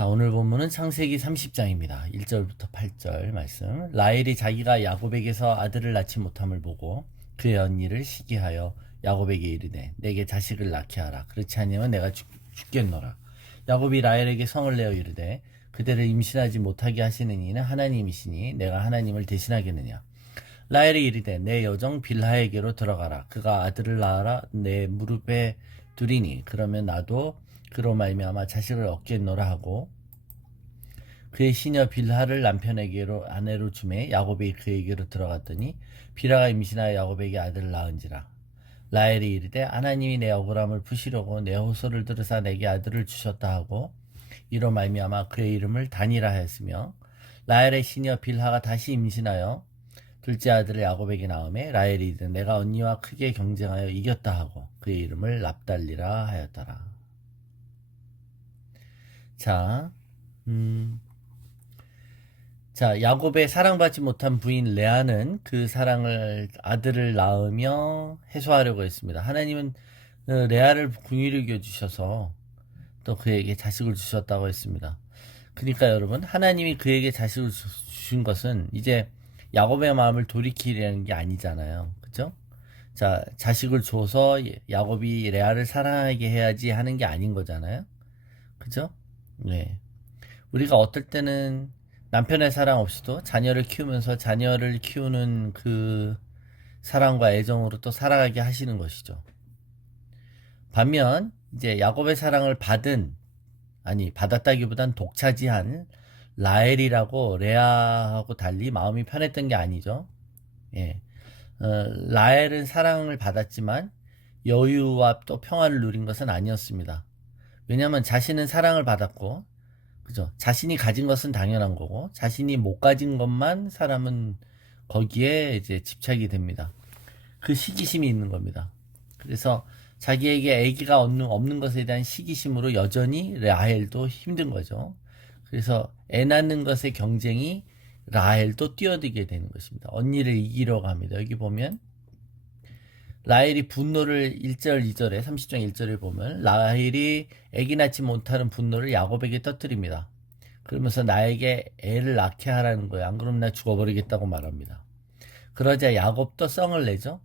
자, 오늘 본문은 창세기 30장입니다. 1절부터 8절 말씀. 라헬이 자기가 야곱에게서 아들을 낳지 못함을 보고 그의 언니를 시기하여 야곱에게 이르되 내게 자식을 낳게 하라. 그렇지 아니하면 내가 죽겠노라. 야곱이 라헬에게 성을 내어 이르되 그대를 임신하지 못하게 하시는 이는 하나님이시니 내가 하나님을 대신하겠느냐. 라헬이 이르되 내 여종 빌하에게로 들어가라. 그가 아들을 낳아라 내 무릎에 두리니 그러면 나도 그로 말미암아 자식을 얻겠노라 하고 그의 시녀 빌하를 남편에게로 아내로 주매 야곱이 그에게로 들어갔더니 빌하가 임신하여 야곱에게 아들을 낳은지라. 라헬이 이르되 하나님이 내 억울함을 푸시려고 내 호소를 들으사 내게 아들을 주셨다 하고 이로 말미암아 그의 이름을 단이라 하였으며 라헬의 시녀 빌하가 다시 임신하여 둘째 아들을 야곱에게 낳음에 라헬이 이르되 내가 언니와 크게 경쟁하여 이겼다 하고 그의 이름을 납달리라 하였더라. 자, 야곱의 사랑받지 못한 부인 레아는 그 사랑을 아들을 낳으며 해소하려고 했습니다. 하나님은 레아를 궁일을 여주셔서 또 그에게 자식을 주셨다고 했습니다. 그러니까 여러분, 하나님이 그에게 자식을 주신 것은 이제 야곱의 마음을 돌이키려는 게 아니잖아요. 그죠? 자, 자식을 줘서 야곱이 레아를 사랑하게 해야지 하는 게 아닌 거잖아요. 그죠? 네. 우리가 어떨 때는 남편의 사랑 없이도 자녀를 키우면서 자녀를 키우는 그 사랑과 애정으로 또 살아가게 하시는 것이죠. 반면 이제 야곱의 사랑을 받았다기보단 독차지한 라헬이라고 레아하고 달리 마음이 편했던 게 아니죠. 예. 라헬은 사랑을 받았지만 여유와 또 평화를 누린 것은 아니었습니다. 왜냐하면 자신은 사랑을 받았고, 그죠? 자신이 가진 것은 당연한 거고, 자신이 못 가진 것만 사람은 거기에 이제 집착이 됩니다. 그 시기심이 있는 겁니다. 그래서 자기에게 아기가 없는 것에 대한 시기심으로 여전히 라헬도 힘든 거죠. 그래서 애 낳는 것의 경쟁이 라헬도 뛰어들게 되는 것입니다. 언니를 이기려고 합니다. 여기 보면 라헬이 분노를 1절 2절에 30장 1절에 보면 라헬이 아기 낳지 못하는 분노를 야곱에게 터뜨립니다. 그러면서 나에게 애를 낳게 하라는 거예요. 안 그러면 나 죽어버리겠다고 말합니다. 그러자 야곱도 썽을 내죠.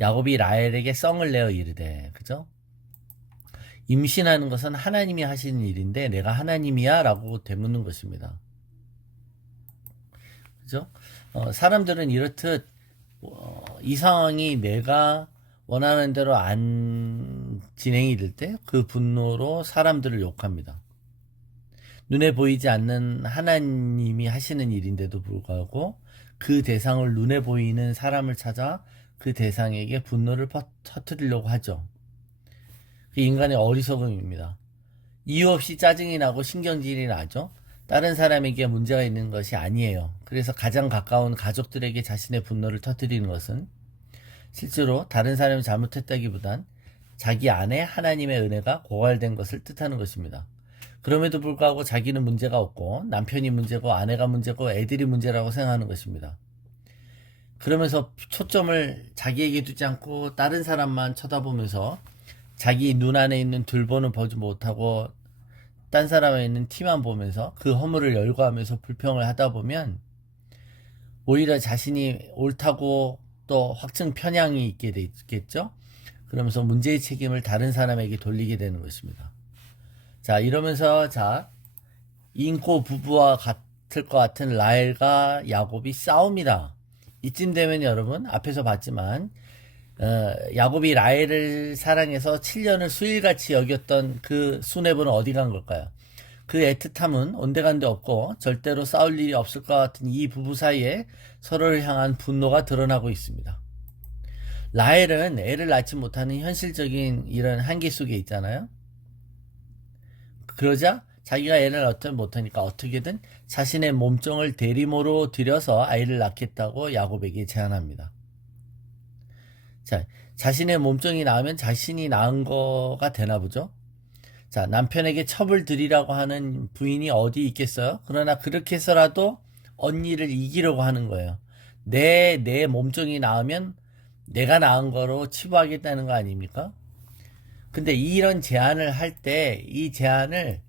야곱이 라헬에게 썽을 내어 이르되, 그죠? 임신하는 것은 하나님이 하시는 일인데 내가 하나님이야? 라고 되묻는 것입니다. 그죠? 사람들은 이렇듯 이 상황이 내가 원하는 대로 안 진행이 될 때 그 분노로 사람들을 욕합니다. 눈에 보이지 않는 하나님이 하시는 일인데도 불구하고 그 대상을 눈에 보이는 사람을 찾아 그 대상에게 분노를 터뜨리려고 하죠. 그 인간의 어리석음입니다. 이유 없이 짜증이 나고 신경질이 나죠. 다른 사람에게 문제가 있는 것이 아니에요. 그래서 가장 가까운 가족들에게 자신의 분노를 터뜨리는 것은 실제로 다른 사람이 잘못했다기보단 자기 안에 하나님의 은혜가 고갈된 것을 뜻하는 것입니다. 그럼에도 불구하고 자기는 문제가 없고 남편이 문제고 아내가 문제고 애들이 문제라고 생각하는 것입니다. 그러면서 초점을 자기에게 두지 않고 다른 사람만 쳐다보면서 자기 눈 안에 있는 둘보는 보지 못하고 딴 사람에 있는 티만 보면서 그 허물을 열거하면서 불평을 하다 보면 오히려 자신이 옳다고 또 확증 편향이 있게 되겠죠. 그러면서 문제의 책임을 다른 사람에게 돌리게 되는 것입니다. 자, 이러면서 인코 부부와 같을 것 같은 라헬과 야곱이 싸웁니다. 이쯤 되면 여러분 앞에서 봤지만 야곱이 라헬을 사랑해서 7년을 수일같이 여겼던 그 수뇌부는 어디 간 걸까요? 그 애틋함은 온데간데 없고 절대로 싸울 일이 없을 것 같은 이 부부 사이에 서로를 향한 분노가 드러나고 있습니다. 라헬은 애를 낳지 못하는 현실적인 이런 한계 속에 있잖아요. 그러자 자기가 애를 낳지 못하니까 어떻게든 자신의 몸종을 대리모로 들여서 아이를 낳겠다고 야곱에게 제안합니다. 자, 자신의 몸종이 나으면 자신이 낳은 거가 되나 보죠. 자, 남편에게 첩을 들이라고 하는 부인이 어디 있겠어요? 그러나 그렇게 해서라도 언니를 이기려고 하는 거예요. 내 몸종이 나으면 내가 낳은 거로 치부하겠다는 거 아닙니까? 근데 이런 제안을 할 때 이 제안을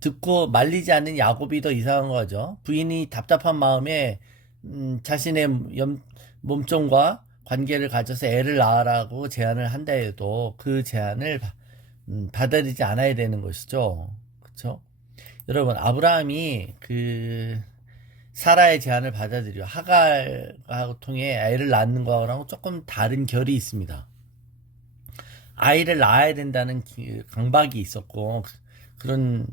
듣고 말리지 않는 야곱이 더 이상한 거죠. 부인이 답답한 마음에 자신의 몸종과 관계를 가져서 애를 낳으라고 제안을 한다 해도 그 제안을 받아들이지 않아야 되는 것이죠. 그렇죠? 여러분, 아브라함이 그 사라의 제안을 받아들여 하갈과 통해 애를 낳는 거랑 조금 다른 결이 있습니다. 아이를 낳아야 된다는 강박이 있었고 그런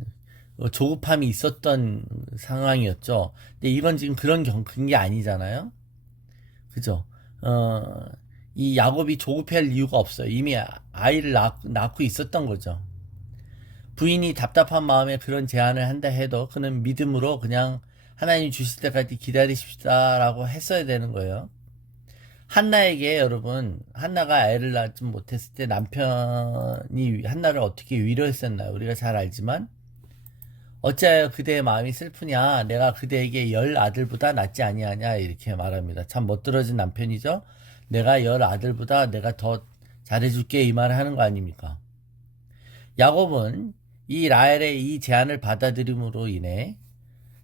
조급함이 있었던 상황이었죠. 근데 이건 지금 그런 게 아니잖아요. 그죠? 이 야곱이 조급할 이유가 없어요. 이미 아이를 낳고 있었던 거죠. 부인이 답답한 마음에 그런 제안을 한다 해도 그는 믿음으로 그냥 하나님 주실 때까지 기다리십시다라고 했어야 되는 거예요. 한나에게 여러분, 한나가 애를 낳지 못했을 때 남편이 한나를 어떻게 위로했었나요? 우리가 잘 알지만 어찌하여 그대의 마음이 슬프냐? 내가 그대에게 10아들보다 낫지 아니하냐? 이렇게 말합니다. 참 멋들어진 남편이죠. 내가 10아들보다 내가 더 잘해줄게 이 말을 하는 거 아닙니까? 야곱은 이 라헬의 이 제안을 받아들임으로 인해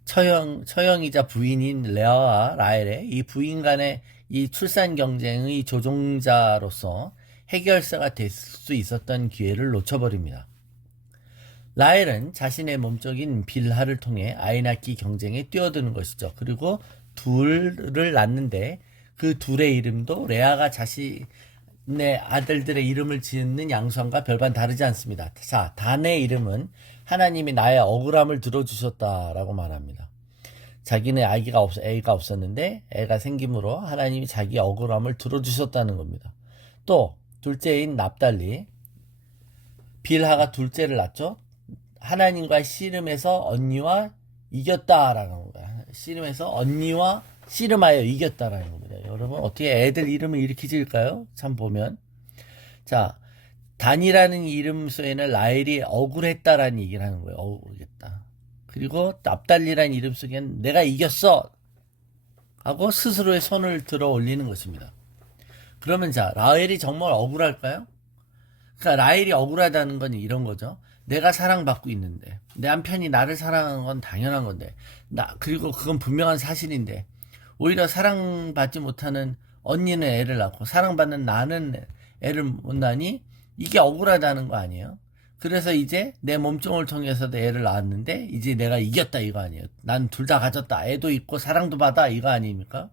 처형이자 부인인 레아와 라헬의 이 부인 간의 이 출산 경쟁의 조종자로서 해결사가 될 수 있었던 기회를 놓쳐버립니다. 라헬은 자신의 몸적인 빌하를 통해 아이 낳기 경쟁에 뛰어드는 것이죠. 그리고 둘을 낳는데 그 둘의 이름도 레아가 자신의 아들들의 이름을 짓는 양수함과 별반 다르지 않습니다. 자, 단의 이름은 하나님이 나의 억울함을 들어주셨다라고 말합니다. 자기는 애가 없었는데 애가 생김으로 하나님이 자기 억울함을 들어주셨다는 겁니다. 또 둘째인 납달리, 빌하가 둘째를 낳죠. 하나님과 씨름해서 언니와 이겼다라는 겁니다. 씨름해서 언니와 씨름하여 이겼다라는 겁니다. 여러분 어떻게 애들 이름을 이렇게 지을까요? 참 보면 자, 단이라는 이름 속에는 라헬이 억울했다라는 얘기를 하는 거예요. 억울했다. 그리고 납달리라는 이름 속에는 내가 이겼어 하고 스스로의 손을 들어 올리는 것입니다. 그러면 자, 라헬이 정말 억울할까요? 그러니까 라헬이 억울하다는 건 이런 거죠. 내가 사랑받고 있는데 내 남편이 나를 사랑하는 건 당연한 건데 그리고 그건 분명한 사실인데 오히려 사랑받지 못하는 언니는 애를 낳고 사랑받는 나는 애를 못 낳으니 이게 억울하다는 거 아니에요? 그래서 이제 내 몸종을 통해서도 애를 낳았는데 이제 내가 이겼다 이거 아니에요? 난 둘 다 가졌다. 애도 있고 사랑도 받아 이거 아닙니까?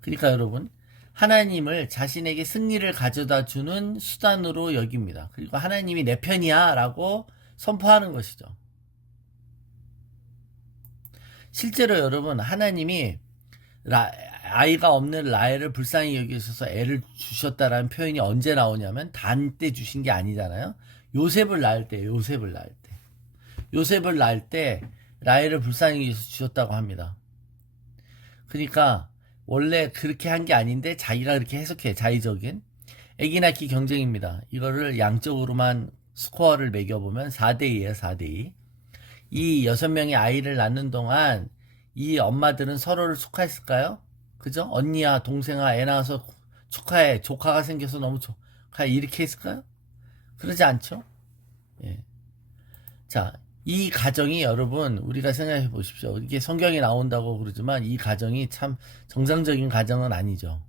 그러니까 여러분 하나님을 자신에게 승리를 가져다 주는 수단으로 여깁니다. 그리고 하나님이 내 편이야 라고 선포하는 것이죠. 실제로 여러분 하나님이 아이가 없는 라헬을 불쌍히 여기셔서 애를 주셨다라는 표현이 언제 나오냐면 단 때 주신 게 아니잖아요. 요셉을 낳을 때 요셉을 낳을 때 라헬을 불쌍히 주셨다고 합니다. 그러니까 원래 그렇게 한 게 아닌데 자기가 그렇게 해석해. 자의적인 애기 낳기 경쟁입니다. 이거를 양적으로만 스코어를 매겨보면 4대2예요. 4대2. 이 6명의 아이를 낳는 동안 이 엄마들은 서로를 축하했을까요? 그죠? 언니야 동생아 애 낳아서 축하해. 조카가 생겨서 너무 축하해. 이렇게 했을까요? 그러지 않죠? 예. 자, 이 가정이 여러분 우리가 생각해 보십시오. 이게 성경에 나온다고 그러지만 이 가정이 참 정상적인 가정은 아니죠.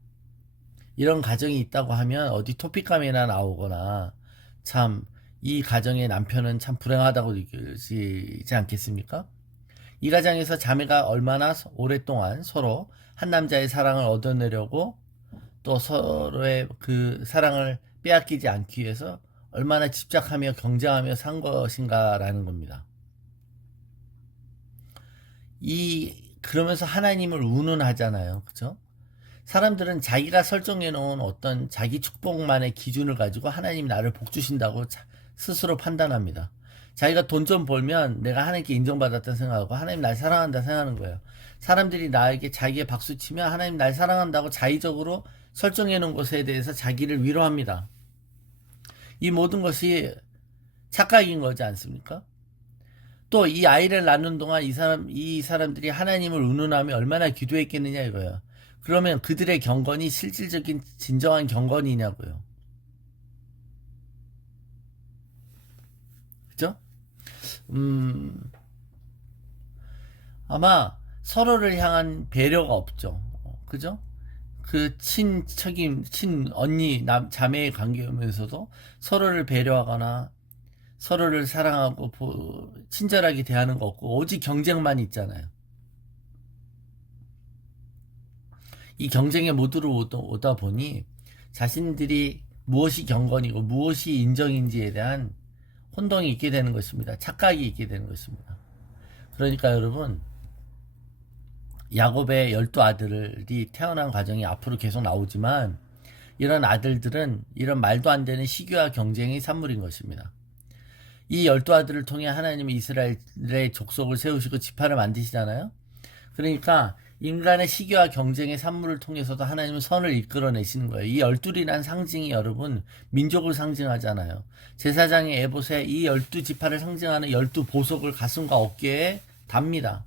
이런 가정이 있다고 하면 어디 토픽감이나 나오거나 참 이 가정의 남편은 참 불행하다고 느껴지지 않겠습니까? 이 가정에서 자매가 얼마나 오랫동안 서로 한 남자의 사랑을 얻어내려고 또 서로의 그 사랑을 빼앗기지 않기 위해서 얼마나 집착하며 경쟁하며 산 것인가라는 겁니다. 그러면서 하나님을 운운하잖아요. 그죠? 사람들은 자기가 설정해 놓은 어떤 자기 축복만의 기준을 가지고 하나님이 나를 복 주신다고 스스로 판단합니다. 자기가 돈 좀 벌면 내가 하나님께 인정받았다 생각하고 하나님 날 사랑한다 생각하는 거예요. 사람들이 나에게 자기의 박수 치면 하나님 날 사랑한다고 자의적으로 설정해 놓은 것에 대해서 자기를 위로합니다. 이 모든 것이 착각인 거지 않습니까? 또 이 아이를 낳는 동안 이 사람들이 하나님을 운운하며 얼마나 기도했겠느냐 이거예요. 그러면 그들의 경건이 실질적인 진정한 경건이냐고요. 그죠? 음, 아마 서로를 향한 배려가 없죠. 그죠? 그 친척임, 친언니, 자매의 관계면서도 서로를 배려하거나 서로를 사랑하고 친절하게 대하는 거 없고 오직 경쟁만 있잖아요. 이 경쟁에 모두를 오다 보니 자신들이 무엇이 경건이고 무엇이 인정인지에 대한 혼동이 있게 되는 것입니다. 착각이 있게 되는 것입니다. 그러니까 여러분, 야곱의 12아들이 태어난 과정이 앞으로 계속 나오지만 이런 아들들은 이런 말도 안 되는 시기와 경쟁의 산물인 것입니다. 이 12아들을 통해 하나님이 이스라엘의 족속을 세우시고 지파를 만드시잖아요. 그러니까 인간의 시기와 경쟁의 산물을 통해서도 하나님은 선을 이끌어내시는 거예요. 이 12이란 상징이 여러분 민족을 상징하잖아요. 제사장의 에봇에 이 12지파를 상징하는 12보석을 가슴과 어깨에 답니다.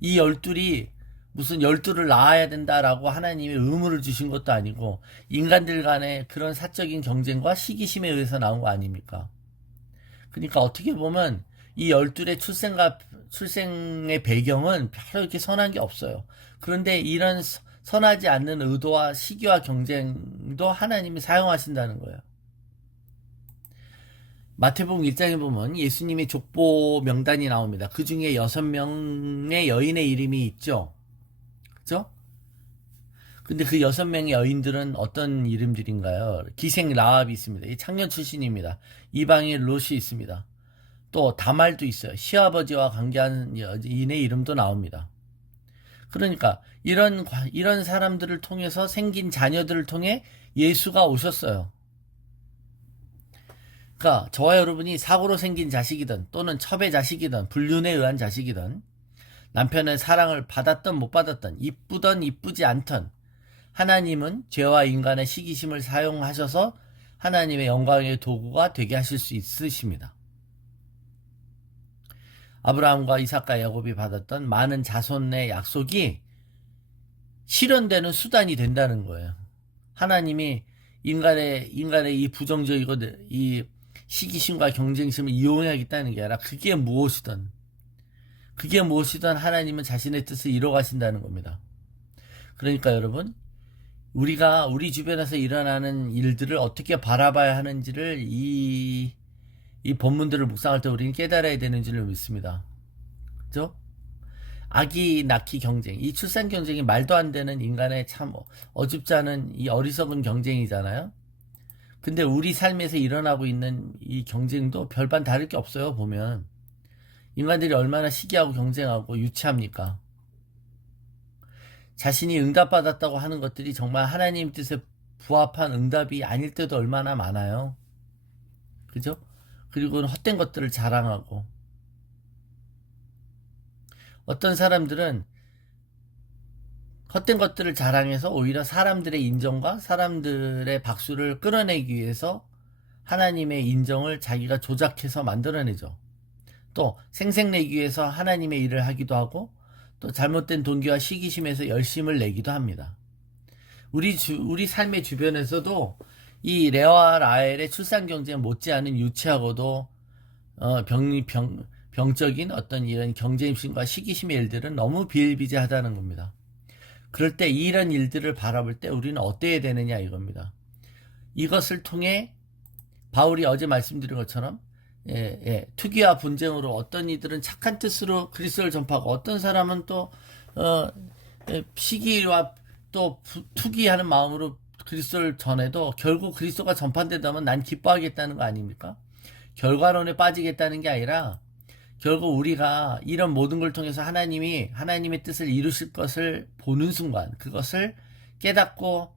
이 12이 무슨 12를 낳아야 된다라고 하나님이 의무를 주신 것도 아니고 인간들 간의 그런 사적인 경쟁과 시기심에 의해서 나온 거 아닙니까? 그러니까 어떻게 보면 이 12의 출생의 배경은 별로 이렇게 선한 게 없어요. 그런데 이런 선하지 않는 의도와 시기와 경쟁도 하나님이 사용하신다는 거예요. 마태복음 1장에 보면 예수님의 족보 명단이 나옵니다. 그 중에 6명의 여인의 이름이 있죠. 그죠? 근데 그 6명의 여인들은 어떤 이름들인가요? 기생 라합이 있습니다. 이 창녀 출신입니다. 이방인 롯이 있습니다. 또 다말도 있어요. 시아버지와 관계한 여인의 이름도 나옵니다. 그러니까 이런 사람들을 통해서 생긴 자녀들을 통해 예수가 오셨어요. 그러니까 저와 여러분이 사고로 생긴 자식이든 또는 첩의 자식이든 불륜에 의한 자식이든 남편의 사랑을 받았든 못 받았든 이쁘든 이쁘지 않든 하나님은 죄와 인간의 시기심을 사용하셔서 하나님의 영광의 도구가 되게 하실 수 있으십니다. 아브라함과 이삭과 야곱이 받았던 많은 자손의 약속이 실현되는 수단이 된다는 거예요. 하나님이 인간의 이 부정적이고 이 시기심과 경쟁심을 이용하겠다는 게 아니라 그게 무엇이든 하나님은 자신의 뜻을 이뤄 가신다는 겁니다. 그러니까 여러분, 우리가 우리 주변에서 일어나는 일들을 어떻게 바라봐야 하는지를 이 본문들을 묵상할 때 우리는 깨달아야 되는 줄을 믿습니다. 그죠? 아기 낳기 경쟁, 이 출산 경쟁이 말도 안 되는 인간의 참 어줍지 않은 이 어리석은 경쟁이잖아요. 근데 우리 삶에서 일어나고 있는 이 경쟁도 별반 다를 게 없어요, 보면. 인간들이 얼마나 시기하고 경쟁하고 유치합니까? 자신이 응답받았다고 하는 것들이 정말 하나님 뜻에 부합한 응답이 아닐 때도 얼마나 많아요. 그죠? 그리고 헛된 것들을 자랑하고. 어떤 사람들은 헛된 것들을 자랑해서 오히려 사람들의 인정과 사람들의 박수를 끌어내기 위해서 하나님의 인정을 자기가 조작해서 만들어내죠. 또 생색내기 위해서 하나님의 일을 하기도 하고 또 잘못된 동기와 시기심에서 열심을 내기도 합니다. 우리 삶의 주변에서도 이 레아와 라헬의 출산 경쟁 못지않은 유치하고도 병적인 어떤 이런 경쟁심과 시기심의 일들은 너무 비일비재하다는 겁니다. 그럴 때 이런 일들을 바라볼 때 우리는 어때야 되느냐 이겁니다. 이것을 통해 바울이 어제 말씀드린 것처럼 투기와 분쟁으로 어떤 이들은 착한 뜻으로 그리스도를 전파하고 어떤 사람은 또 시기와 또 투기하는 마음으로 그리스도를 전해도 결국 그리스도가 전파된다면 난 기뻐하겠다는 거 아닙니까? 결과론에 빠지겠다는 게 아니라 결국 우리가 이런 모든 걸 통해서 하나님의 뜻을 이루실 것을 보는 순간, 그것을 깨닫고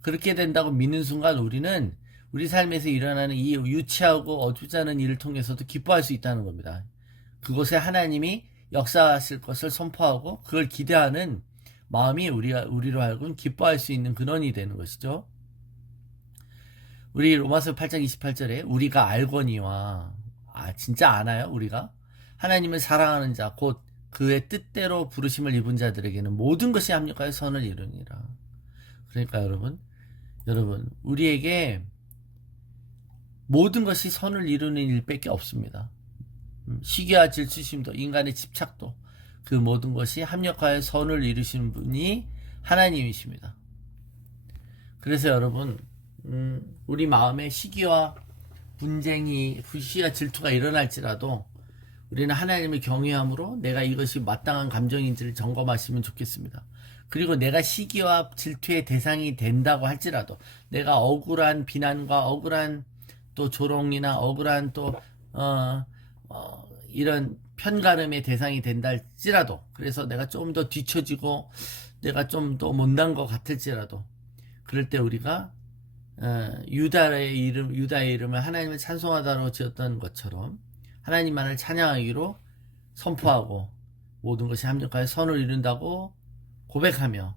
그렇게 된다고 믿는 순간 우리는 우리 삶에서 일어나는 이 유치하고 어둡지 않은 일을 통해서도 기뻐할 수 있다는 겁니다. 그곳에 하나님이 역사하실 것을 선포하고 그걸 기대하는 마음이 우리로 하여금 기뻐할 수 있는 근원이 되는 것이죠. 우리 로마서 8장 28절에 우리가 알거니와 진짜 아나요? 우리가 하나님을 사랑하는 자 곧 그의 뜻대로 부르심을 입은 자들에게는 모든 것이 합력하여 선을 이루니라. 그러니까 여러분 우리에게 모든 것이 선을 이루는 일밖에 없습니다. 시기와 질투심도 인간의 집착도 그 모든 것이 합력하여 선을 이루시는 분이 하나님이십니다. 그래서 여러분 우리 마음에 시기와 분쟁이 시기와 질투가 일어날지라도 우리는 하나님을 경외함으로 내가 이것이 마땅한 감정인지를 점검하시면 좋겠습니다. 그리고 내가 시기와 질투의 대상이 된다고 할지라도 내가 억울한 비난과 억울한 또 조롱이나 억울한 또 이런 편가름의 대상이 된다 할지라도 그래서 내가 좀 더 뒤처지고 내가 좀 더 못난 것 같을지라도 그럴 때 우리가 유다의 이름을 하나님을 찬송하다로 지었던 것처럼 하나님만을 찬양하기로 선포하고 모든 것이 합력하여 선을 이룬다고 고백하며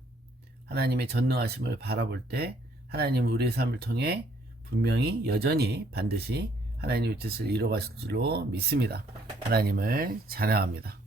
하나님의 전능하심을 바라볼 때 하나님은 우리의 삶을 통해 분명히 여전히 반드시 하나님의 뜻을 이루어가실 줄로 믿습니다. 하나님을 찬양합니다.